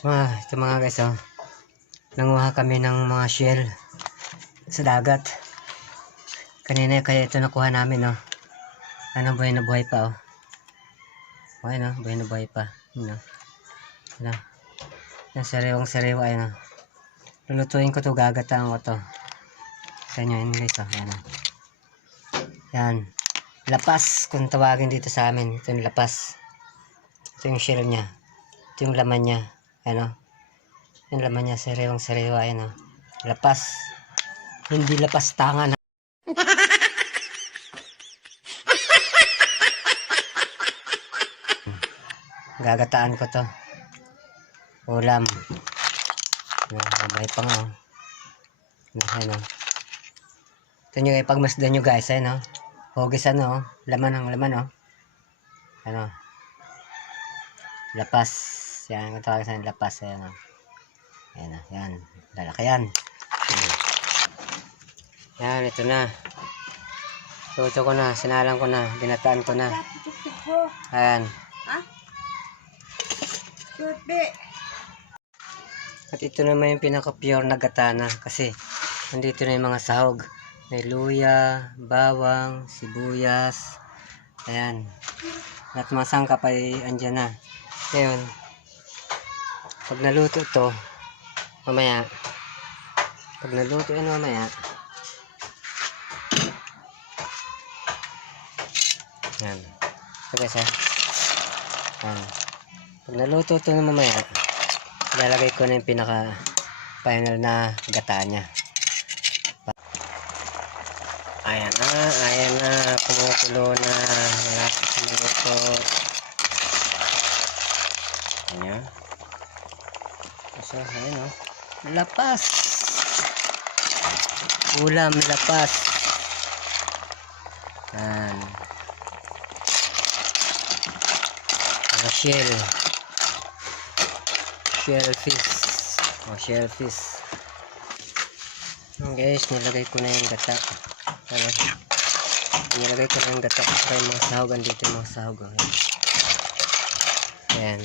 Ito mga guys, nanguha kami ng mga shell sa dagat. Kanina kaya ito nakuha namin, buhay na buhay pa, buhay na buhay pa. Yan, sariwang-sariwa, lulutuin ko to, gagataan ko to. Sa inyo, yun guys, Yan. Lapas, kung tawagin dito sa amin. Ito yung lapas. Ito yung shell niya. Ito yung laman niya. Yung laman niya, sariwang-sariwa, Lapas. Hindi lapas tangan. Gagataan ko to. Ulam. May pa nga, Ito nyo, ipagmasdan nyo guys, Hugis, laman ng laman, Lapas. Yan, kung tawagin sa lapas, Yan. Lalaki yan. Yan, ito na. Luto ko na, sinalang ko na, binataan ko na. Ayan. At ito naman yung pinaka-pure na gatana kasi nandito na yung mga sahog. May luya, bawang, sibuyas. Ayan. At mga sangkap ay andyan na. Ngayon, pag naluto to, mamaya, yan. Ito guys, Yan. Pag naluto ito na mamaya, ilalagay ko na yung pinaka final na gata niya. Ayan na, kumukulo na, malapit na luto. Ayan. So, ayan lapas. Ulam lapas. Ayan. Shellfish. Shellfish. Guys, nilagay ko na yung gata. Nilagay ko na yung gata para yung mga sahog. Andito yung mga sahog. Ayan.